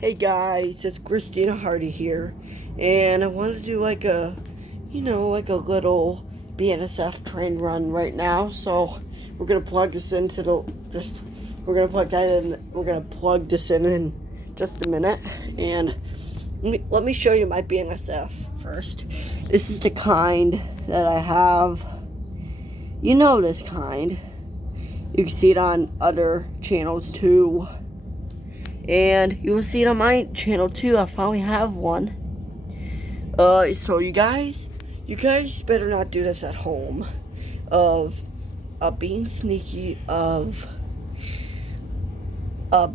Hey guys, it's Christina Hardy here, and I wanted to do like a, like a little BNSF train run right now. So we're gonna plug this into we're gonna plug that in. We're gonna plug this in just a minute, and let me show you my BNSF first. This is the kind that I have. You know this kind. You can see it on other channels too. And you will see it on my channel too. I finally have one. So you guys better not do this at home. Of being sneaky, of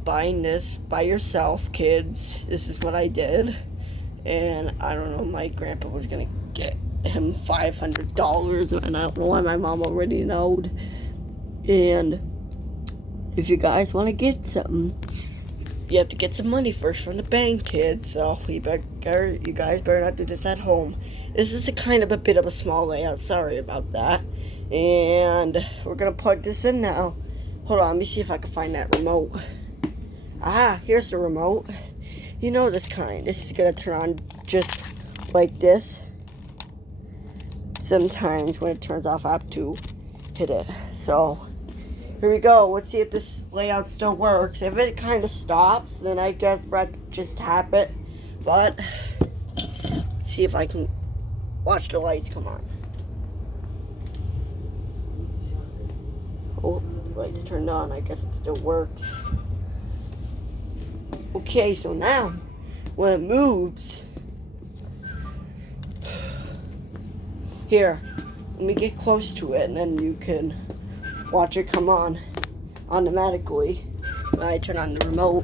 buying this by yourself, kids. This is what I did, and I don't know. My grandpa was gonna get him $500, and I don't know why my mom already knowed. And if you guys want to get something, you have to get some money first from the bank, kids. So you guys better not do this at home. This is a bit of a small layout. Sorry about that. And we're gonna plug this in now. Hold on, let me see if I can find that remote. Ah, here's the remote. You know this kind. This is gonna turn on just like this. Sometimes when it turns off, I have to hit it. So here we go. Let's see if this layout still works. If it kind of stops, then I guess we'll just tap it. But let's see if I can watch the lights come on. Oh, lights turned on. I guess it still works. Okay, so now when it moves, here, let me get close to it, and then you can watch it come on automatically when I turn on the remote.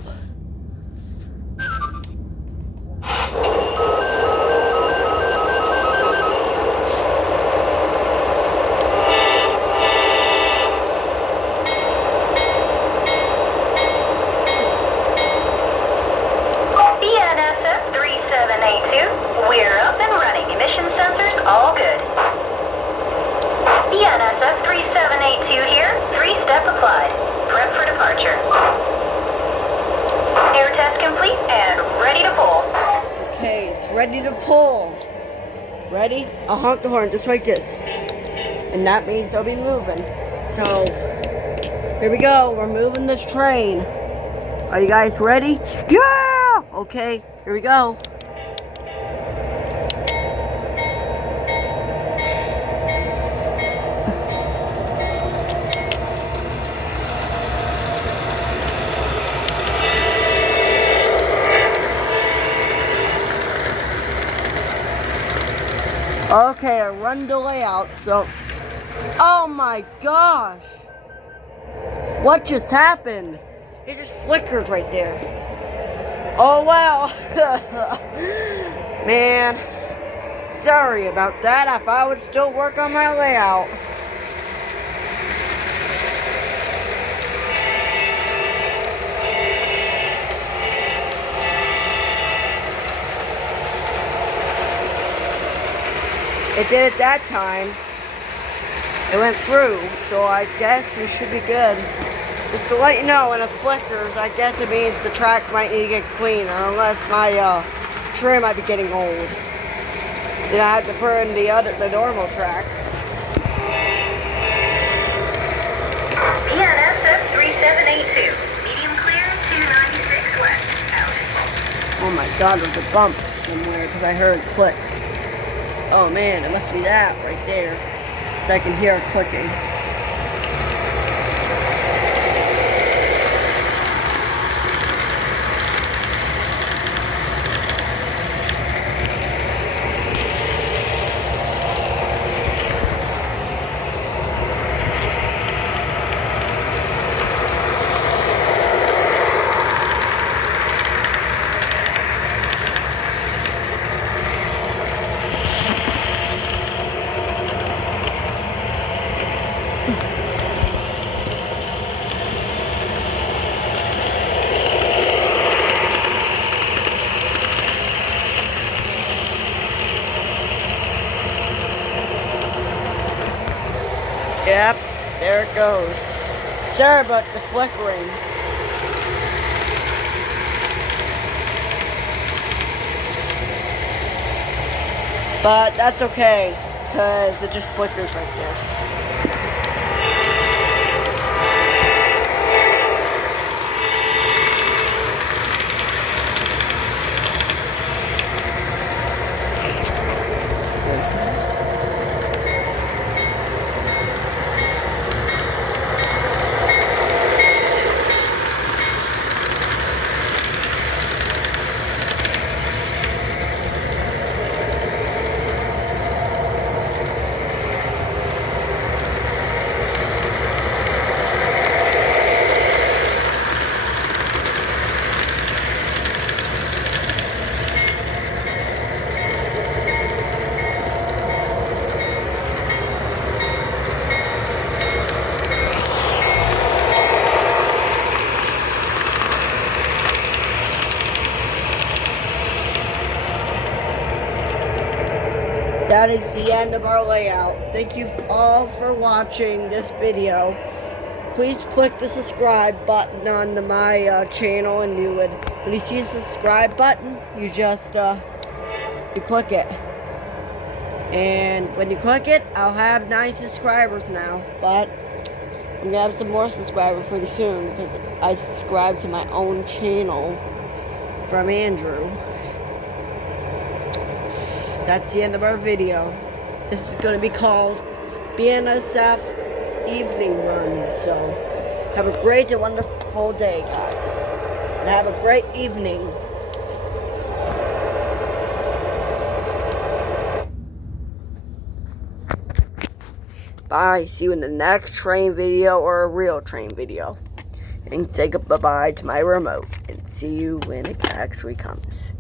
BNSF 3782, we're up and running. Emission sensors all good. BNSF 3782 here, 3-step applied. Prep for departure. Air test complete and ready to pull. Okay, it's ready to pull. Ready? I'll honk the horn just like this. And that means I'll be moving. So, here we go. We're moving this train. Are you guys ready? Yeah! Okay, here we go. Okay, I run the layout, so... Oh my gosh! What just happened? It just flickered right there. Oh wow! Man, sorry about that. I thought I would still work on my layout. It did it that time. It went through, so I guess we should be good. Just to let you know, when it flickers, I guess it means the track might need to get cleaner, unless my trim might be getting old. Then I have to put in the normal track. BNSF 3782, medium clear 296 west, out. Oh my god, there's a bump somewhere, because I heard it click. Oh man, it must be that right there. So I can hear it clicking. Yep, there it goes. Sorry about the flickering. But that's okay, because it just flickers like this. That is the end of our layout. Thank you all for watching this video. Please click the subscribe button on my channel, and when you see a subscribe button, you just you click it. And when you click it, I'll have 9 subscribers now, but I'm gonna have some more subscribers pretty soon because I subscribed to my own channel from Andrew. That's the end of our video. This is going to be called BNSF Evening Run. So, have a great and wonderful day, guys. And have a great evening. Bye. See you in the next train video or a real train video. And say goodbye to my remote. And see you when it actually comes.